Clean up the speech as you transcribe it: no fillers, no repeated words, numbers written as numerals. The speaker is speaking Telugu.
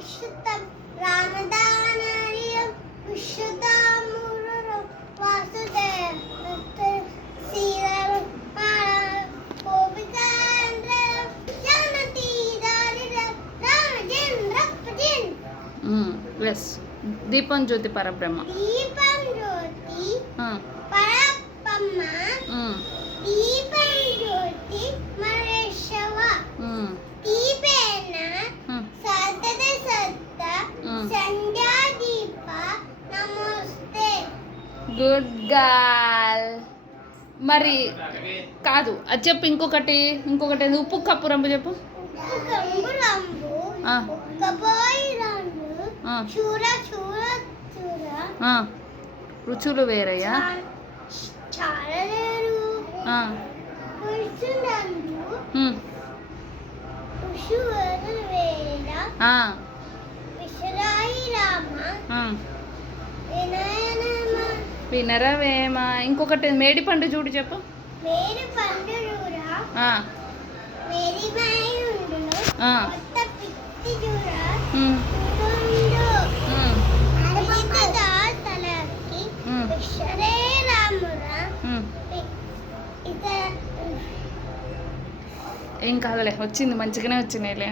ఇష్టం రామదానరియం విశ్వదామురు వాసుదేవ శ్రీరామ ఎస్ దీపం జ్యోతి పరబ్రహ్మ దీపం జ్యోతి పరబ్రహ్మ దీపం జ్యోతి మహేశ్వర దీపేన సతత సత్త సంధ్యా దీప నమస్తే. Good girl. మరి కాదు అది చెప్పు, ఇంకొకటి ఉప్పు కప్పు రంబు చెప్పు. రుచులు వేరయ్యా. వినరవేమ. ఇంకొకటి మేడి పండు చూడు చెప్పు. మేడి పండు ఏం కాదులే, వచ్చింది మంచిగానే వచ్చినాయిలే.